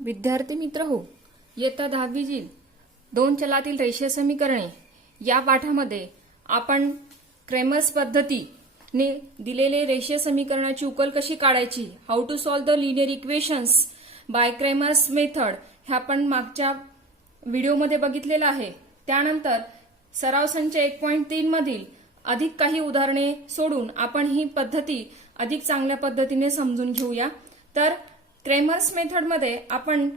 विद्यार्थी मित्र हो, इयत्ता 10वी जील दोन चलातील रेषीय समीकरणे या पाठामध्ये आपण क्रेमर्स पद्धतीने दिलेले रेषीय समीकरणाची उकल कशी काढायची, how to solve the linear equations by Cramer's method हे आपण मागच्या व्हिडिओमध्ये बघितलेलं आहे। त्यानंतर सराव संच 1.3 मधील अधिक काही उदाहरणे सोडून आपण ही पद्धती अधिक चांगल्या पद्धतीने समजून घेऊया। तर क्रेमर्स मेथडमध्ये आपण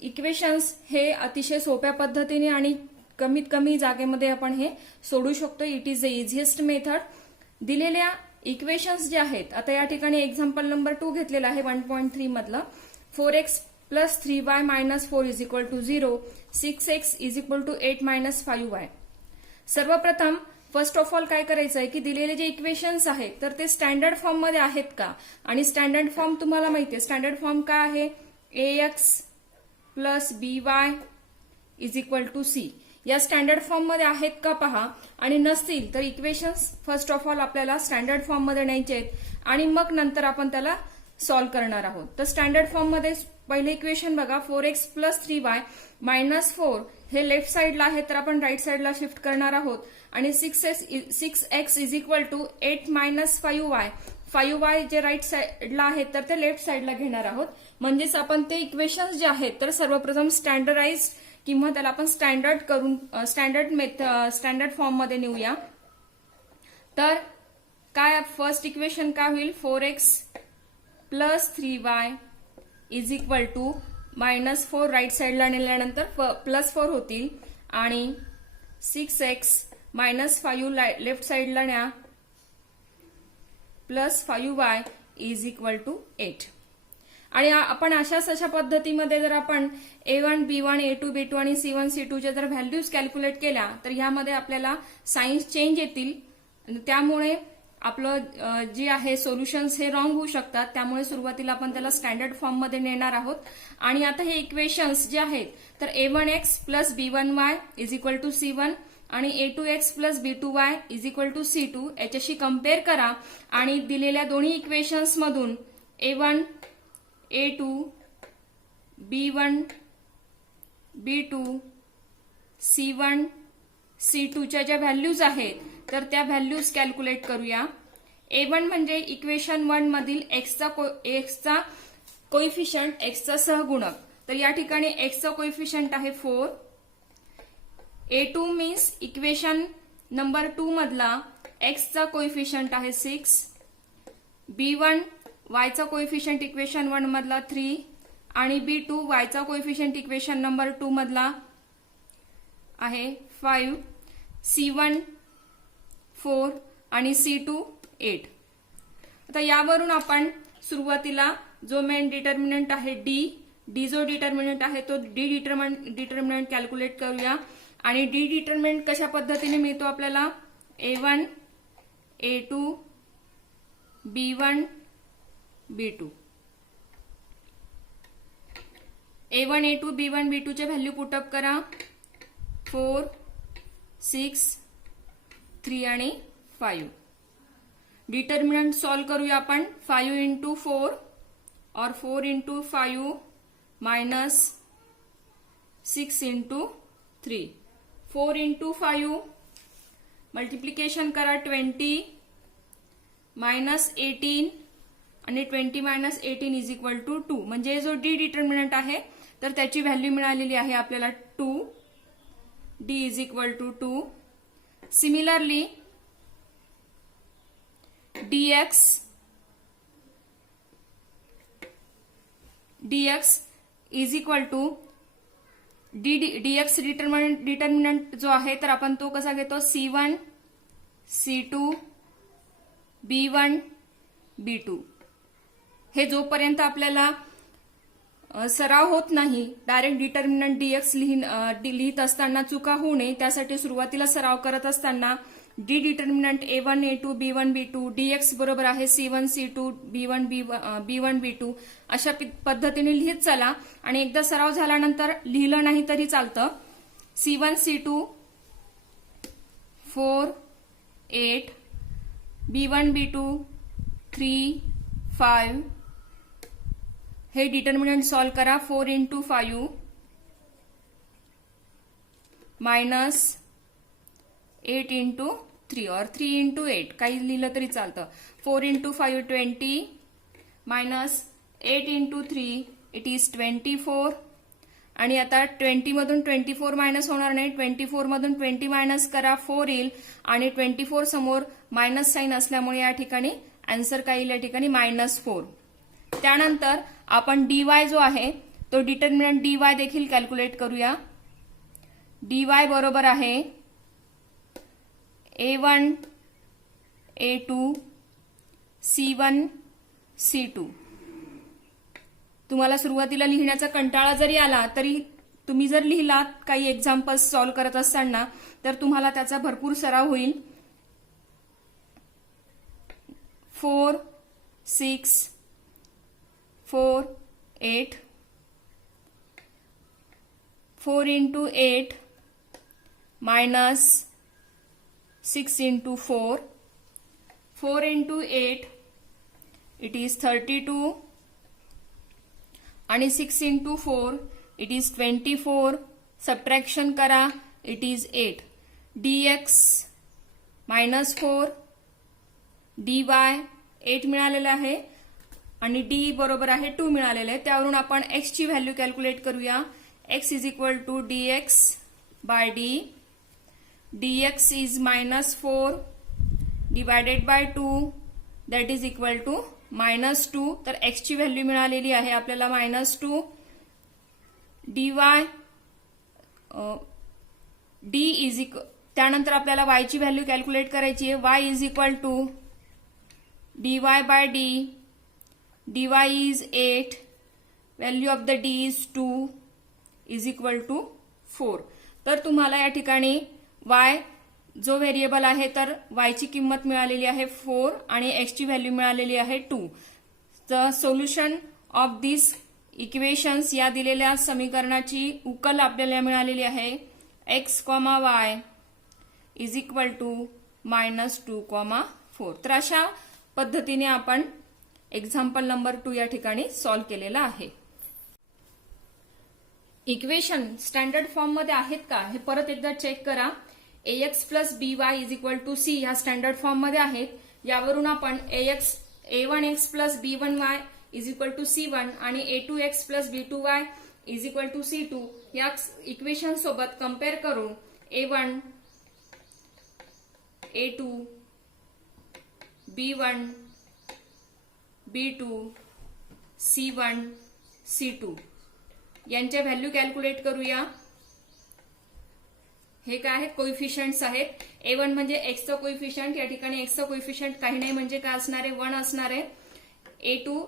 इक्वेशन्स हे अतिशय सोप्या पद्धतीने आणि कमीत कमी जागेमध्ये आपण हे सोडू शकतो। It is the easiest method. दिलेल्या इक्वेशन्स जे आहेत, आता या ठिकाणी एक्झाम्पल नंबर 2 घेतलेला आहे 1.3 मधलं। 4x + 3y - 4 = 0, 6x = 8 - 5y। सर्वप्रथम फर्स्ट ऑफ ऑल काय करायचं आहे की दिलेले जे इक्वेशन्स आहेत तर ते स्टँडर्ड फॉर्म मध्ये आहेत का, आणि स्टँडर्ड फॉर्म तुम्हाला माहिती आहे। स्टँडर्ड फॉर्म काय आहे, ax + by = c। या स्टँडर्ड फॉर्म मध्ये आहेत का पहा, आणि नसतील तर इक्वेशन्स फर्स्ट ऑफ ऑल आपल्याला स्टँडर्ड फॉर्म मध्ये न्यायचे आहेत आणि मग नंतर आपण त्याला सॉल्व्ह करणार आहोत। तर स्टँडर्ड फॉर्म मध्ये पहिले इक्वेशन बघा, 4x + 3y - 4 हे लेफ्ट साइडला आहे तर आपण राईट साइडला शिफ्ट करणार आहोत, आणि 6x = 8 - 5y। 5y जे राईट साइडला आहे तर ते लेफ्ट साइडला घेणार आहोत। म्हणजेच आपण ते इक्वेशन्स जे आहेत तर सर्वप्रथम स्टँडर्डाइज किंवा त्याला आपण स्टँडर्ड करून स्टँडर्ड फॉर्म मध्ये नेऊया। तर काय फर्स्ट इक्वेशन काय होईल, 4x + 3y = -4 राईट साइडला नेल्यानंतर +4 होतील, आणि 6x - 5 लेफ्ट साइडला न्या +5y = 8। आणि आपण अशा पद्धतीमध्ये जर आपण a1 b1 a2 b2 आणि c1 c2 च्या जर व्हॅल्यूज कॅल्क्युलेट केल्या तर यामध्ये आपल्याला साइन्स चेंज येतील, त्यामुळे आपलं जे आहे सोल्युशन्स हे रॉंग होऊ शकतात। त्यामुळे सुरुवातीला आपण त्याला स्टँडर्ड फॉर्म मध्ये नेणार आहोत। आणि आता हे इक्वेशन्स जे आहेत तर a1x + b1y = c1 आणि a2x + b2y = c2 याच्याशी कम्पेअर करा, आणि दिलेल्या दोन्ही इक्वेशन्स मधून a1 a2 b1 b2 c1 c2 च्या ज्या व्हॅल्यूज आहेत तर त्या व्हॅल्यूज कॅल्क्युलेट करूया। a1 म्हणजे इक्वेशन 1 मधील एक्सचा कोइफिशियंट, एक्सचा सहगुणक, तर या ठिकाणी एक्सचा कोइफिशियंट आहे 4। a2 मीन्स इक्वेशन नंबर 2 मधला एक्सचा कोइफिशियंट आहे 6। b1 वायचा कोइफिशियंट इक्वेशन 1 मधला 3, आणि b2 वायचा कोइफिशियंट इक्वेशन नंबर 2 मधला आहे 5, c1 4 आणि c2 8। आता यावरून आपण सुरुवातीला जो मेन डिटर्मिनंट आहे डी जो डिटर्मिनंट आहे तो डी डिटर्मिनंट कॅल्क्युलेट करूया। आणि डी डिटर्मिनंट कशा पद्धतीने मिळतो आपल्याला, a1 a2 b1 b2 a1 a2 b1 b2 चे व्हॅल्यू पुटअप करा, 4 6 3 आणि 5। डिटर्मिनंट सॉल्व करूया आपण, 5 × 4 और 4 × 5 - 6 × 3। 4 × 5 मल्टिप्लिकेशन करा, 20 - 18 आणि 20 - 18 = 2। म्हणजे जो डी डिटर्मिनंट आहे तर त्याची व्हॅल्यू मिळालेली आहे आपल्याला 2, d = 2। सिमिलरली dx डिटर्मिनंट जो आहे तर आपण तो कसा घेतो, c1 c2 b1 b2। हे जोपर्यंत आपल्याला सराव होत नाही, डायरेक्ट डिटर्मिनंट dx लिहित असताना चुका होऊ नये त्यासाठी सुरुवातीला सराव करत असताना D determinant a1 a2 b1 b2 dx बरोबर आहे c1 c2 b1 b2 अशा पद्धतीने लिहित चला, आणि एकदा सराव झाल्यानंतर लिहिलं नाही तरी चालतं। c1 c2 4 8 b1 b2 3 5 हे डिटर्मिनंट सॉल्व करा. 4 × 5 मायनस 8 × 3 और 3 × 8 काही लिहिलं तरी चालतं. 4 × 5 20 मायनस 8 × 3 इट इज 24. आणि आता 20 मधून 24 मायनस होणार नाही. 24 मधून 20 मायनस करा 4 येईल आणि 24 समोर मायनस साइन असल्यामुळे या ठिकाणी आन्सर काय येईल या ठिकाणी -4. त्यानंतर आपण dy जो आहे तो डिटर्मिनंट dy देखील कॅल्क्युलेट करूया. dy बरोबर आहे a1 a2 c1 c2. तुम्हाला सुरुवातीला लिहिण्याचा कंटाळा जरी आला तरी तुम्ही जर लिहिलात काही एक्झाम्पल्स सॉल्व्ह करत असताना तर तुम्हाला त्याचा भरपूर सराव होईल. 4 6 4 8 4 × 8 मायनस 6 × 4 4 × 8 इट इज 32 आणि 6 × 4 इट इज 24. सबट्रॅक्शन करा इट इज 8. dx -4 dy 8 मिळालेलं आहे आणि d बरोबर आहे 2 मिळालेलं आहे. त्यावरून आपण x ची व्हॅल्यू कॅल्क्युलेट करूया. x is equal to dx by d. dx is -4 divided by 2 that is equal to -2. तर x ची व्हॅल्यू मिळालेली आहे आपल्याला -2. dy d इज त्यानंतर आपल्याला y ची व्हॅल्यू कॅल्क्युलेट करायची आहे. y is equal to dy by d. dy is 8. Value of the d is 2 is equal to 4. तर तुम्हाला या ठिकाणी y जो व्हेरिएबल आहे तर y ची किंमत मिळालेली आहे 4 आणि x ची व्हॅल्यू मिळालेली आहे 2. The solution of this equations या दिलेल्या समीकरणाची उकल आपल्याला मिळालेली आहे x, y is equal to -2, 4. तर अशा पद्धतीने आपण एक्झाम्पल नंबर 2 या ठिकाणी सॉल्व्ह केलेला आहे. इक्वेशन स्टँडर्ड फॉर्म मध्ये आहेत का हे परत एकदा चेक करा. ax + by is equal to c ह्या स्टँडर्ड फॉर्म मध्ये आहेत. यावरून आपण a1x + b1y is equal to c1 आणि a2x + b2y is equal to c2 या इक्वेशन सोबत कम्पेअर करून a1 a2 b1 b2 c1 c2 यांच्या व्हॅल्यू कॅल्क्युलेट करूया. हे काय आहेत कोइफिशियंट्स आहेत. a1 म्हणजे x चा कोइफिशियंट. या ठिकाणी x चा कोइफिशियंट काही नाही म्हणजे काय असणार आहे 1 असणार आहे. a2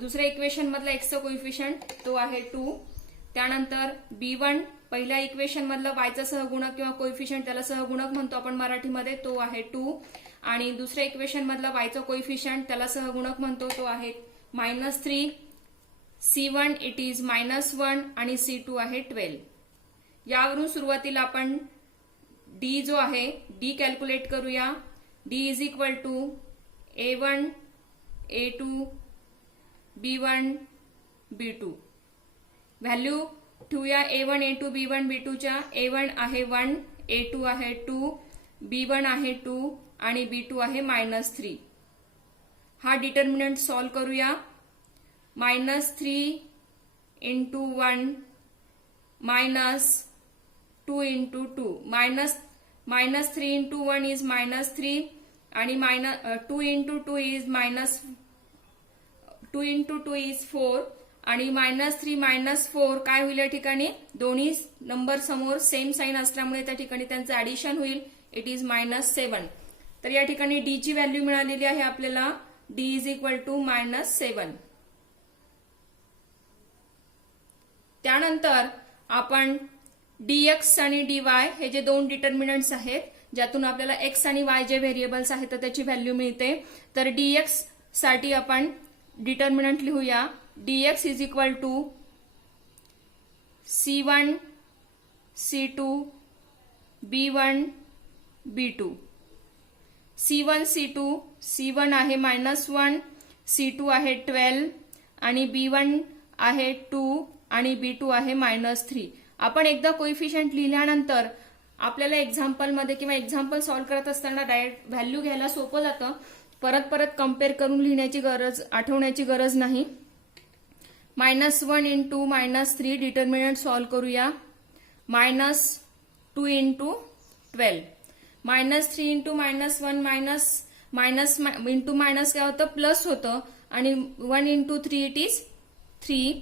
दुसऱ्या इक्वेशन मधला x चा कोइफिशियंट तो आहे 2. त्यानंतर b1 पहिल्या इक्वेशन मधला y चा सहगुणक किंवा कोइफिशियंट त्याला सहगुणक म्हणतो आपण मराठीमध्ये तो आहे 2. आणि दुसऱ्या इक्वेशन मधला y चा कोइफिशियंट त्याला सहगुणक म्हणतो तो आहे -3. c1 इट इज -1 आणि c2 आहे 12. यावरून सुरुवातीला आपण d जो आहे d कॅल्क्युलेट करूया. d is equal to a1 a2 b1 b2. Value ठेवूया a1 a2 b1 b2 च्या. a1 आहे 1 a2 आहे 2 b1 आहे 2 आणि b2 आहे -3. हा डिटर्मिनंट सॉल्व करूया. -3 × 1 -2 × 2 -3 × 1 इज -3 आणि 2 × 2 इज -2 × 2 इज 4 आणि -3 -4 काय होईल या ठिकाणी दोन्ही नंबर समोर सेम साइन असल्यामुळे त्या ठिकाणी त्यांचं ऍडिशन होईल. It is -7. तर या ठिकाणी d ची व्हॅल्यू मिळालेली आहे आपल्याला d इज इक्वल टू -7. त्यानंतर आपण dx आणि dy हे जे दोन डिटर्मिनंट्स आहेत ज्यातून आपल्याला x आणि y जे व्हेरिएबल्स आहेत तर त्याची व्हॅल्यू मिळते. तर dx साठी आपण डिटर्मिनंट लिहूया. dx is equal to c1 c2 b1 b2. c1 c2 c1 आहे -1 c2 आहे 12 आणि B1 आहे 2 आणि B2 आहे -3. आपण एकदा कोइफिशियंट लिहिल्यानंतर आपल्याला एक्झाम्पलमध्ये किंवा एक्झाम्पल सॉल्व्ह करत असताना डायरेक्ट व्हॅल्यू घ्यायला सोपं जातं. परत परत कम्पेअर करून लिहिण्याची गरज, आठवण्याची गरज नाही. -1 इंटू -3 डिटर्मिनंट सॉल्व्ह करूया. -2 into 12. -3 into -1 minus into minus काय होतं, प्लस होतं. आणि 1 into 3 it is 3.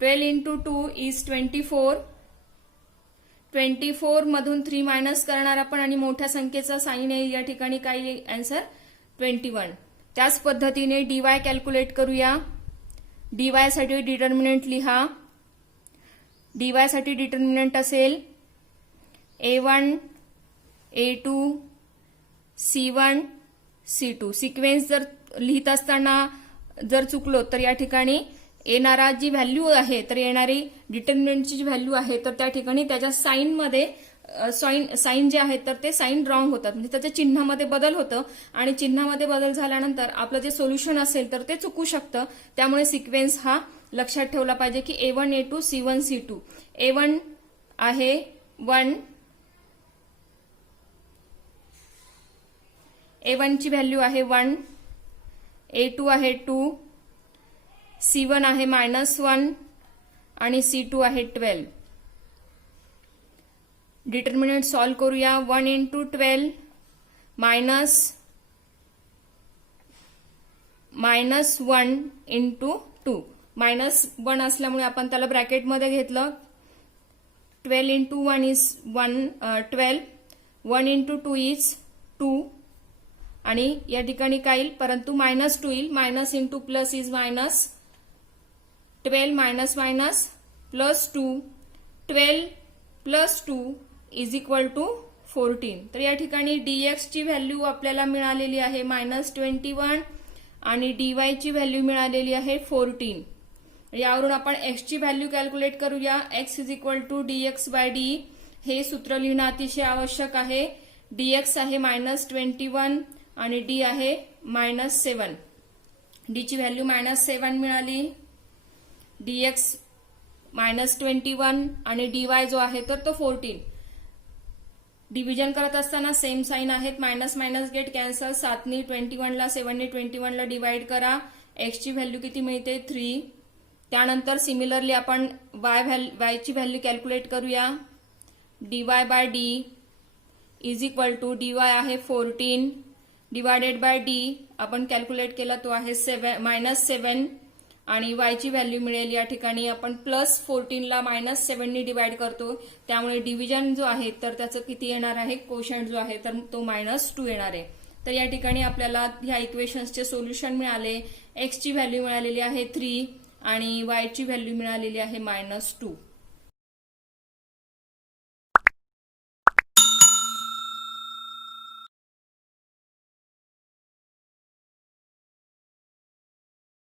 12 into 2 is 24. 24 मधून 3 मायनस करणार आपण आणि मोठ्या संख्येचा साइन आहे या ठिकाणी. काय येईल आन्सर 21. त्याच पद्धतीने डीवाय कॅल्क्युलेट करूया. डीवाय साठी डिटर्मिनंट लिहा. डीवाय साठी डिटर्मिनंट असेल A1 A2 C1 C2. Sequence जर लिहित असताना जर चुकलो तर या ठिकाणी येणारा जी व्हॅल्यू आहे, तर येणारी डिटर्मिनंटची जी व्हॅल्यू आहे तर त्या ठिकाणी त्याच्या साईनमध्ये साईन जे आहेत तर ते साईन रॉंग होतात, म्हणजे त्याच्या चिन्हामध्ये बदल होतं आणि चिन्हामध्ये बदल झाल्यानंतर आपलं जे सोल्युशन असेल तर ते चुकू शकतं. त्यामुळे सिक्वेन्स हा लक्षात ठेवला पाहिजे की A1 A2 C1 C2. A1 आहे 1. A1 ची व्हॅल्यू आहे 1. A2 आहे 2. C1 आहे -1 आणि C2 आहे 12. डिटर्मिनंट सॉल्व्ह करूया. 1 इंटू 12 -1 इंटू 2. -1 असल्यामुळे आपण त्याला ब्रॅकेटमध्ये घेतलं. 12 इंटू 1 इज 12. 1 into 2 is 2. आणि या ठिकाणी काय येईल, परंतु -2 येईल. Minus into plus is minus. 12 minus minus plus 2. 12 plus 2 is equal to 14. तर या ठिकाणी dx ची व्हॅल्यू आपल्याला मिळालेली आहे -21 आणि dy ची व्हॅल्यू मिळालेली आहे 14. यावरून आपण x ची व्हॅल्यू कॅल्क्युलेट करूया. x is equal to dx by dy. हे सूत्र लिहिणं अतिशय आवश्यक आहे. dx आहे -21 आणि d आहे -7. d ची व्हॅल्यू -7 मिळाली. dx -21 आणि dy जो आहे तर तो 14. डिव्हिजन करत असताना सेम साइन आहेत. Minus minus get cancel. 7 ने 21 ला 7 ने 21 ला डिवाइड करा. x ची व्हॅल्यू किती मिळते 3. त्यानंतर सिमिलरली आपण y ची व्हॅल्यू कॅल्क्युलेट करूया. dy by d is equal to dy आहे 14 डिवायडेड बाय d आपण कॅल्क्युलेट केला तो आहे -7 आणि y ची व्हॅल्यू मिळेल या ठिकाणी आपण +14 ला -7 ने डिवाइड करतो. त्यामुळे डिव्हिजन जो आहे तर त्याचं किती येणार आहे, कोशंट जो आहे तर तो -2 येणार आहे. तर या ठिकाणी आपल्याला ह्या इक्वेशन्सचे सोल्युशन मिळाले. x ची व्हॅल्यू मिळालेली आहे 3 आणि y ची व्हॅल्यू मिळालेली आहे -2.